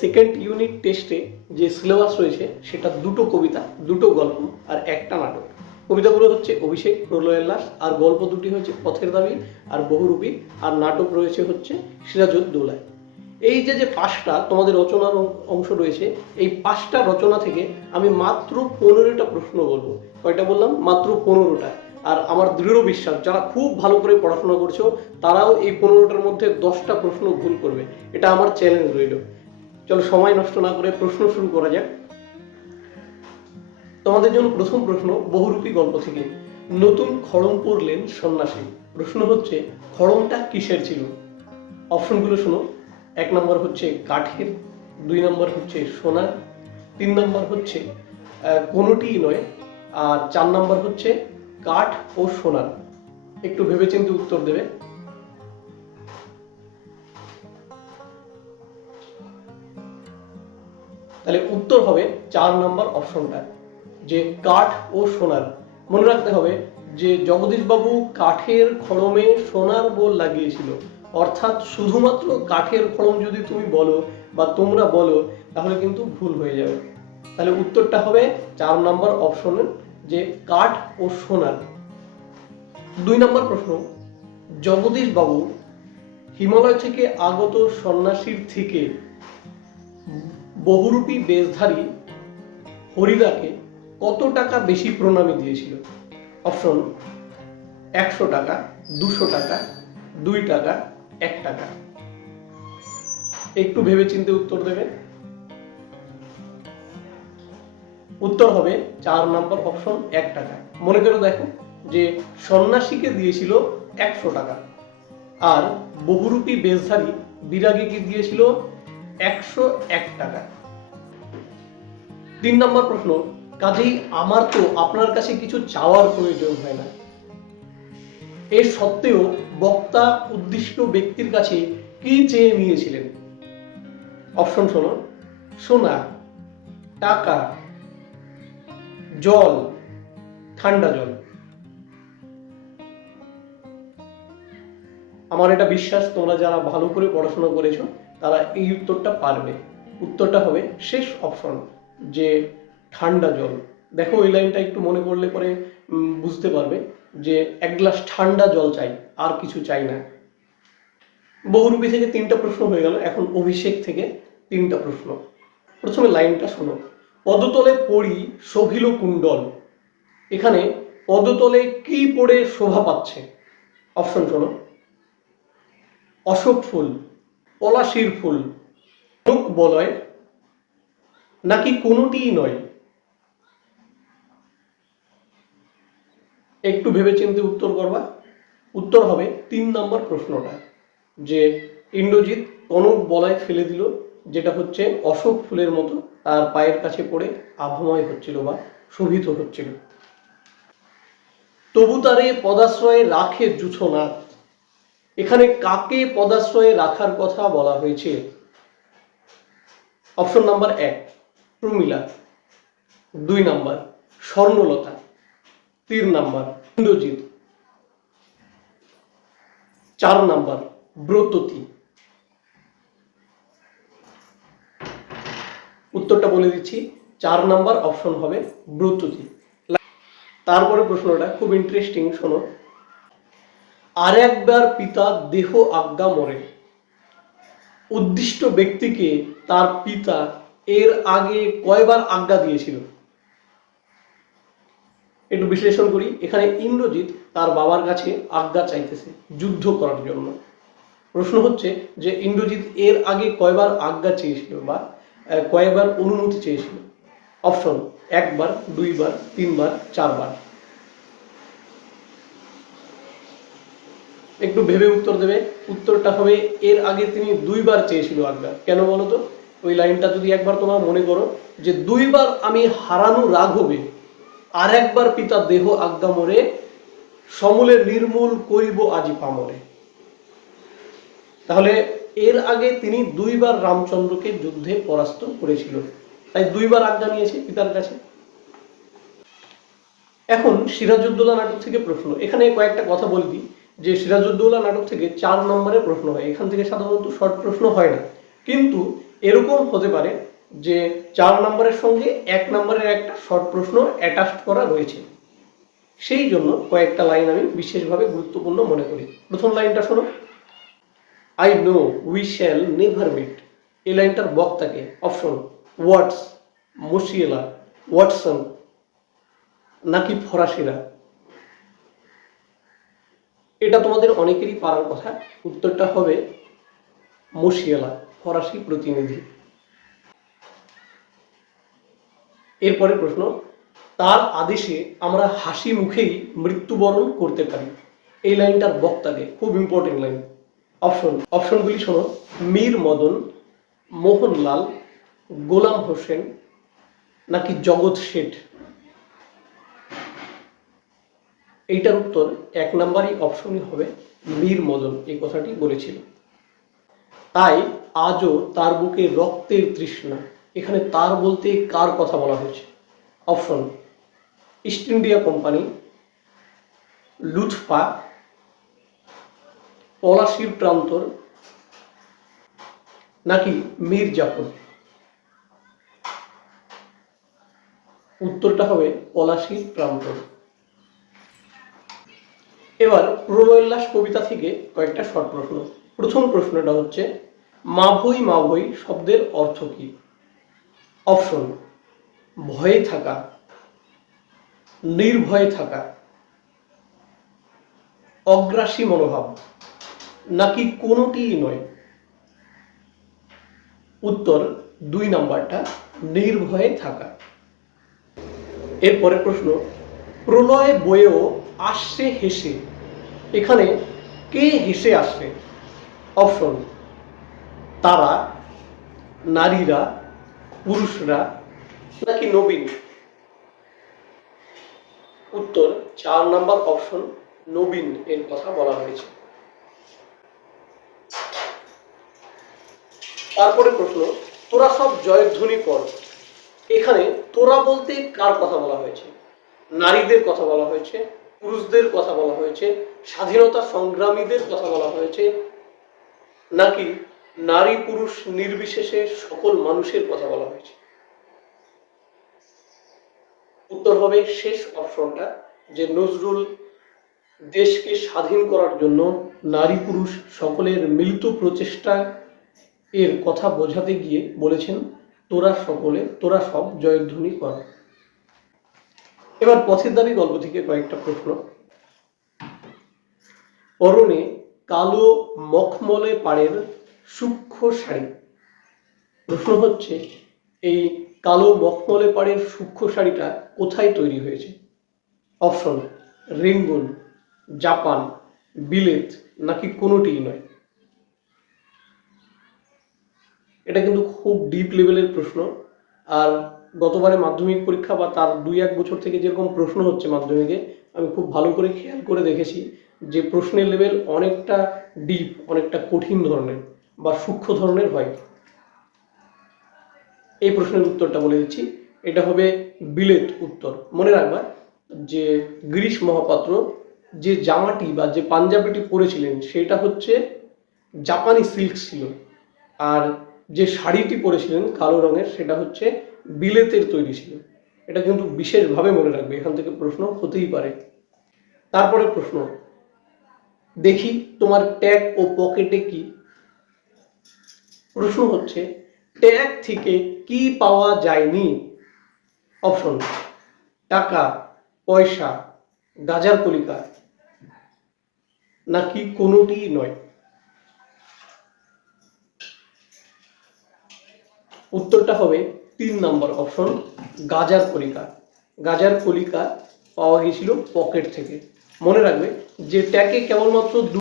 Second unit টেস্টে যে syllabus রয়েছে সেটা দুটো কবিতা, দুটো গল্প আর একটা নাটক। কবিতাগুলো হচ্ছে অভিষেক, প্রলয়ের লাশ, আর গল্প দুটি হচ্ছে পথের দাবি আর বহুরূপী, আর নাটক রয়েছে হচ্ছে সিরাজউদ্দৌলায়। এই যে যে পাঁচটা তোমাদের রচনার অংশ রয়েছে, এই পাঁচটা রচনা থেকে আমি মাত্র 15টা প্রশ্ন বলবো। কয়টা বললাম? মাত্র 15টা। আর আমার দৃঢ় বিশ্বাস যারা খুব ভালো করে পড়াশোনা করছো তারাও এই 15টার মধ্যে 10টা প্রশ্ন ভুল করবে, এটা আমার চ্যালেঞ্জ রইল। চলো সময় নষ্ট না করে প্রশ্ন শুরু করা যাক। তোমাদের জন্য প্রথম প্রশ্ন বহুরূপী গল্প থেকে। নতুন খড়ম পরলেন সন্ন্যাসী। প্রশ্ন হচ্ছে খড়মটা কিসের ছিল? অপশনগুলো শোনো। 1 নম্বর হচ্ছে কাঠের, 2 নম্বর হচ্ছে সোনার, 3 নম্বর হচ্ছে কোনোটিই নয়, আর 4 নম্বর হচ্ছে কাঠ ও সোনার। একটু ভেবেচিন্তে উত্তর দেবে। তাহলে উত্তর হবে 4 নম্বর অপশনটা, যে কাঠ ও সোনার। মনে রাখতে হবে যে জগদীশবাবু কাঠের খড়মে সোনার বোল লাগিয়েছিল, অর্থাৎ শুধুমাত্র কাঠের খড়ম যদি তুমি বলো বা তোমরা বলো তাহলে কিন্তু ভুল হয়ে যাবে। তাহলে উত্তরটা হবে 4 নম্বর অপশনের, যে কাঠ ও সোনার। 2 নম্বর প্রশ্ন, জগদীশবাবু হিমালয় থেকে আগত সন্ন্যাসীর থেকে বহুরূপী বেশধারী হরিদাকে কত টাকা বেশি প্রণামী দিয়েছিল? অপশন 100 টাকা, 200 টাকা, 2 টাকা, 1 টাকা। একটু ভেবেচিন্তে উত্তর দেবে। উত্তর হবে 4 নম্বর অপশন, 1 টাকা। মনে করে দেখো যে সন্ন্যাসীকে দিয়েছিল 100 টাকা, আর বহুরূপী বেশধারী বিরাগীকে দিয়েছিল 101 টাকা। 3 নম্বর প্রশ্ন, কাজেই আমার তো আপনার কাছে কিছু চাওয়ার প্রয়োজন হয় না। এর সত্ত্বেও বক্তা উদ্দিষ্ট ব্যক্তির কাছে কি চেয়ে নিয়েছিলেন? অপশন শোনো। সোনা, টাকা, জল, ঠান্ডা জল। আমার এটা বিশ্বাস তোমরা যারা ভালো করে পড়াশোনা করেছো তারা এই উত্তরটা পারবে। উত্তরটা হবে শেষ অপশন, যে ঠান্ডা জল। দেখো ওই লাইনটা একটু মনে করলে পরে বুঝতে পারবে যে 1 গ্লাস ঠান্ডা জল চাই, আর কিছু চাই না। বহুরূপী থেকে 3টা প্রশ্ন হয়ে গেল, এখন অভিষেক থেকে 3টা প্রশ্ন। প্রথমে লাইনটা শোনো। পদতলে পড়ি শোভিল কুণ্ডল। এখানে পদতলে কি পড়ে শোভা পাচ্ছে? অপশন শোনো। অশোক ফুল, পলাশির ফুল, কনক বলয়, নাকি কোনোটিই নয়? একটু ভেবেচিন্তে উত্তর করবা। উত্তর হবে 3 নম্বর প্রশ্নটা, যে ইন্দ্রজিৎ কনক বলয় ফেলে দিল, যেটা হচ্ছে অশোক ফুলের মতো তার পায়ের কাছে পড়ে আভময় হচ্ছিল বা শোভিত হচ্ছিল। তবু তারে পদাশ্রয়ে রাখে জুছনাথ। এখানে কাকে পদাশ্রয়ে রাখার কথা বলা হয়েছে? অপশন নাম্বার 1 প্রমীলা, 2 নাম্বার স্বর্ণলতা, 3 নাম্বার ইন্দ্রজিৎ, 4 নাম্বার ব্রততী। উত্তরটা বলে দিচ্ছি, 4 নাম্বার অপশন হবে ব্রততী। তারপরে প্রশ্নটা খুব ইন্টারেস্টিং, শোনো। আর একবার পিতা দেহ আজ্ঞা মরে। উদ্দিষ্ট ব্যক্তিকে তার পিতা এর আগে কয়বার আজ্ঞা দিয়েছিল? একটু বিশ্লেষণ করি। এখানে ইন্দ্রজিৎ তার বাবার কাছে আজ্ঞা চাইতেছে যুদ্ধ করার জন্য। প্রশ্ন হচ্ছে যে ইন্দ্রজিৎ এর আগে কয়বার আজ্ঞা চেয়েছিল বা কয়বার অনুমতি চেয়েছিল? অপশন 1 বার, 2 বার, 3 বার, 4 বার। একটু ভেবে উত্তর দেবে। উত্তরটা হবে এর আগে তিনি 2 বার চেয়েছিল আজ্ঞা। কেন বলো তো? ওই লাইনটা যদি একবার তোমরা মনে করো, যে 2 বার আমি হারানো রাঘবে, আর একবার পিতা দেহ আজ্ঞা মরে, সমূলে নির্মূল করিব আজি পামরে। তাহলে এর আগে তিনি 2 বার রামচন্দ্রকে যুদ্ধে পরাস্ত করেছিল, তাই 2 বার আজ্ঞা নিয়েছে পিতার কাছে। এখন সিরাজউদ্দৌলা নাটক থেকে প্রশ্ন। এখানে কয়েকটা কথা বলে দিই, যে সিরাজউদ্দৌলা নাটক থেকে 4 নম্বরের প্রশ্ন হয়। এখান থেকে সাধারণত শর্ট প্রশ্ন হয় না, কিন্তু এরকম হতে পারে যে 4 নম্বরের সঙ্গে 1 নম্বরের একটা শর্ট প্রশ্ন অ্যাটাচড করা রয়েছে, সেই জন্য কয়েকটা লাইন আমি বিশেষভাবে গুরুত্বপূর্ণ মনে করি। প্রথম লাইনটা শোনো, I know we shall never meet. এই লাইনটার বক্তাকে অপশন ওয়াটস, মুশিয়েলা, ওয়াটসন নাকি ফরাসিরা। এটা তোমাদের অনেকেরই পারার কথা, উত্তরটা হবে মুশিয়েলা, ফরাসি প্রতিনিধি। এরপরে প্রশ্ন, তার আদেশে আমরা হাসি মুখেই মৃত্যুবরণ করতে পারি। এই লাইনটার বক্তাকে, খুব ইম্পর্টেন্ট লাইন। অপশনগুলি শোনো, মীর মদন, মোহনলাল, গোলাম হোসেন নাকি জগৎ শেঠ। এইটার উত্তর 1 নম্বরই অপশনই হবে, মীর মদন এই কথাটি বলেছিল। তাই আজও তার বুকে রক্তের তৃষ্ণা। এখানে তার বলতে কার কথা বলা হয়েছে? Option East India Company, Lutfa, পলাশির প্রান্তর নাকি মীর জাফর। উত্তরটা হবে পলাশির প্রান্তর। এবার প্রলয়োল্লাস কবিতা থেকে কয়েকটা শর্ট প্রশ্ন। প্রথম প্রশ্নটা হচ্ছে, মাভৈ মাভৈ শব্দের অর্থ কি? অপশন ভয়ে থাকা, নির্ভয়ে থাকা, অগ্রাসী মনোভাব নাকি কোনোটিই নয়। উত্তর 2 নাম্বারটা, নির্ভয়ে থাকা। এরপরে প্রশ্ন, প্রলয় বয়েও আসছে হেসে। এখানে কে হেসে আসছে? অপশন তারা, নারীরা, পুরুষরা নাকি নবীন। উত্তর 4 নাম্বার অপশন, নবীন এর কথা বলা হয়েছে। তারপরে প্রশ্ন, তোরা সব জয়ধ্বনি কর। এখানে তোরা বলতে কার কথা বলা হয়েছে? নারীদের কথা বলা হয়েছে, পুরুষদের কথা বলা হয়েছে, স্বাধীনতা সংগ্রামীদের কথা বলা হয়েছে নাকি নারী পুরুষ নির্বিশেষে সকল মানুষের কথা বলা হয়েছে। উত্তর হবে শেষ অপশনটা, যে নজরুল দেশকে স্বাধীন করার জন্য নারী পুরুষ সকলের মিলিত প্রচেষ্টা এর কথা বোঝাতে গিয়ে বলেছেন, তোরা সব জয়ধ্বনি কর। এবার পথের দাবি গল্প থেকে কয়েকটা প্রশ্ন। পরনে কালো মখমলে পাড়ের সূক্ষ্ম শাড়ি। প্রশ্ন হচ্ছে, এই কালো মখমলে পাড়ের সূক্ষ্ম শাড়িটা কোথায় তৈরি হয়েছে? অপশন রেঙ্গুন, জাপান, বিলেত নাকি কোনোটিই নয়। এটা কিন্তু খুব ডিপ লেভেলের প্রশ্ন, আর গতবারে মাধ্যমিক পরীক্ষা বা তার 2-1 বছর থেকে যেরকম প্রশ্ন হচ্ছে মাধ্যমিকে, আমি খুব ভালো করে খেয়াল করে দেখেছি যে প্রশ্নের লেভেল অনেকটা ডিপ, অনেকটা কঠিন ধরনের বা সূক্ষ্ম ধরনের হয়। এই প্রশ্নের উত্তরটা বলে দিচ্ছি, এটা হবে বিলেত উত্তর। মনে রাখবা যে গিরিশ মহাপাত্র যে জামাটি বা যে পাঞ্জাবিটি পরেছিলেন সেটা হচ্ছে জাপানি সিল্ক ছিল, আর যে শাড়িটি পরেছিলেন কালো রঙের সেটা হচ্ছে বিলেতের তৈরি ছিল। এটা কিন্তু বিশেষভাবে মনে রাখবে, এখান থেকে প্রশ্ন হতেই পারে। তারপরে প্রশ্ন, দেখি তোমার ট্যাগ ও পকেটে কি। প্রশ্ন হচ্ছে, ট্যাগ থেকে কি পাওয়া যায়নি? অপশন টাকা, পয়সা, গাজার কলিকা নাকি কোনোটিই নয়। উত্তরটা হবে 3 নম্বর অপশন, গাজার কলিকা। গাজার কলিকা পাওয়া গিয়েছিল পকেট থেকে। মনে রাখবে যে ট্যাগে কেবলমাত্র